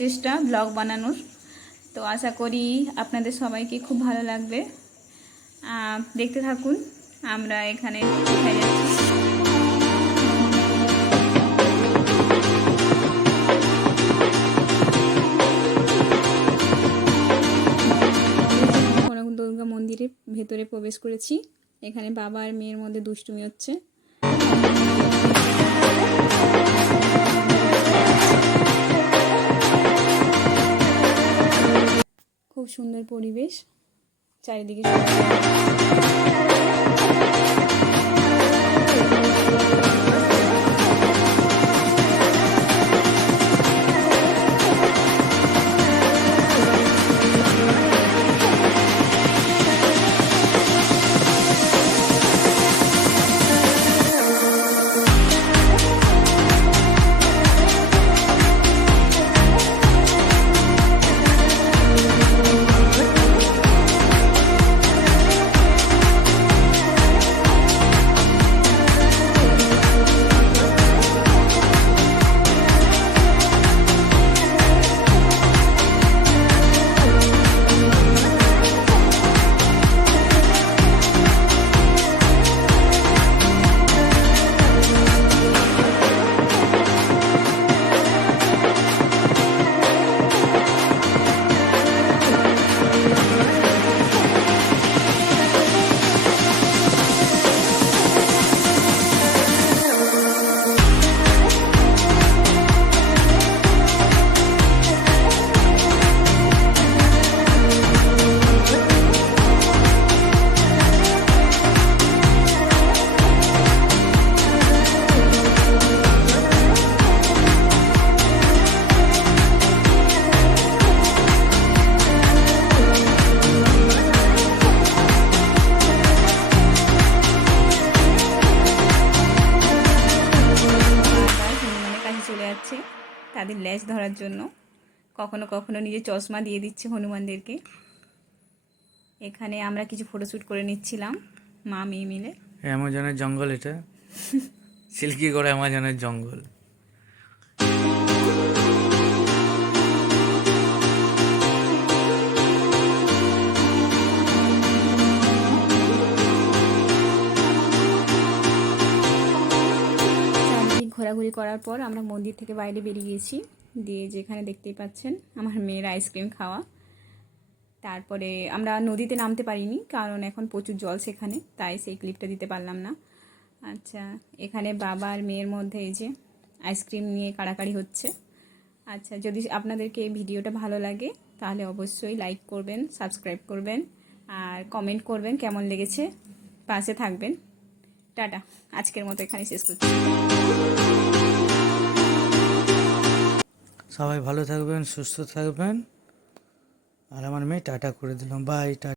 প্রচেষ্টা ব্লগ বানানোর। তো আশা করি আপনাদের সবাইকে খুব ভালো লাগবে। দেখতে থাকুন আমরা এখানে কোথায় যাচ্ছি। দুর্গা মন্দিরের ভেতরে প্রবেশ করেছি। এখানে বাবা আর মেয়ের মধ্যে দুষ্টুমি হচ্ছে। খুব সুন্দর পরিবেশ, চারিদিকে চলে যাচ্ছে তাদের ল্যাজ ধরার জন্য। কখনো কখনো নিজে চশমা দিয়ে দিচ্ছে হনুমানদেরকে। এখানে আমরা কিছু ফটোশ্যুট করে নিচ্ছিলাম মা মেয়ে মিলে। অ্যামাজনের জঙ্গল, এটা সিল্কি করে অ্যামাজনের জঙ্গল। ঘোরাঘুরি করার পর আমরা মন্দির থেকে বাইরে বেরিয়ে গেছি। দিয়ে যেখানে দেখতেই পাচ্ছেন আমার মেয়ের আইসক্রিম খাওয়া। তারপরে আমরা নদীতে নামতে পারিনি, কারণ এখন প্রচুর জল সেখানে, তাই সেই ক্লিপটা দিতে পারলাম না। আচ্ছা, এখানে বাবা আর মেয়ের মধ্যে এই যে আইসক্রিম নিয়ে কাড়াকাড়ি হচ্ছে। আচ্ছা, যদি আপনাদেরকে এই ভিডিওটা ভালো লাগে তাহলে অবশ্যই লাইক করবেন, সাবস্ক্রাইব করবেন আর কমেন্ট করবেন কেমন লেগেছে, পাশে থাকবেন। টাটা, আজকের মতো এখানে শেষ করছি। সবাই ভালো থাকবেন, সুস্থ থাকবেন। আর আমার মেয়ে টাটা করে দিলাম, বাই। টাটা।